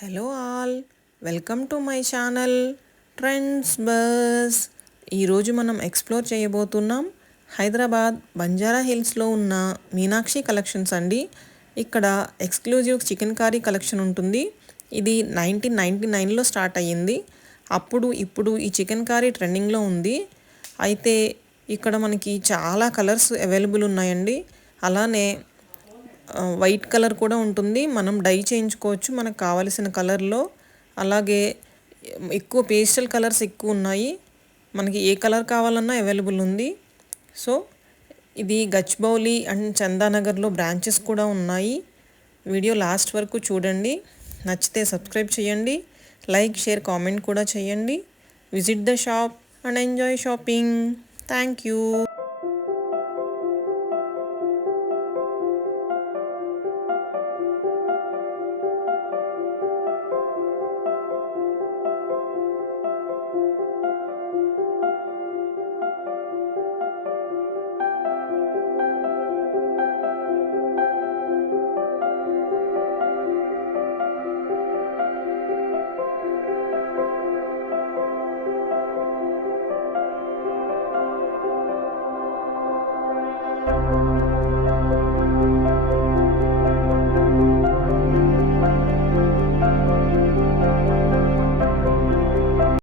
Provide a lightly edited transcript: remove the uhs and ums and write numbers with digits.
Hello all, welcome to my channel trends bus. ఈరోజు మనం explore చేయబోతున్నాం హైదరాబాద్ బంజారా హిల్స్లో ఉన్న మీనాక్షి కలెక్షన్స్ అండి. ఇక్కడ ఎక్స్క్లూజివ్ చికెన్ కర్రీ కలెక్షన్ ఉంటుంది. ఇది 1999లో స్టార్ట్ అయ్యింది. ఇప్పుడు ఈ చికెన్ కర్రీ ట్రెండింగ్లో ఉంది. అయితే ఇక్కడ మనకి చాలా కలర్స్ అవైలబుల్ ఉన్నాయండి. అలానే వైట్ కలర్ కూడా ఉంటుంది. మనం డై చేయించుకోవచ్చు మనకు కావలసిన కలర్లో. అలాగే ఎక్కువ పేస్టల్ కలర్స్ ఎక్కువ ఉన్నాయి. మనకి ఏ కలర్ కావాలన్నా అవైలబుల్ ఉంది. సో ఇది గచ్చిబౌలి అండ్ చందానగర్లో బ్రాంచెస్ కూడా ఉన్నాయి. వీడియో లాస్ట్ వరకు చూడండి. నచ్చితే సబ్స్క్రైబ్ చేయండి. లైక్, షేర్, కామెంట్ కూడా చేయండి. Visit the shop and enjoy shopping. Thank you.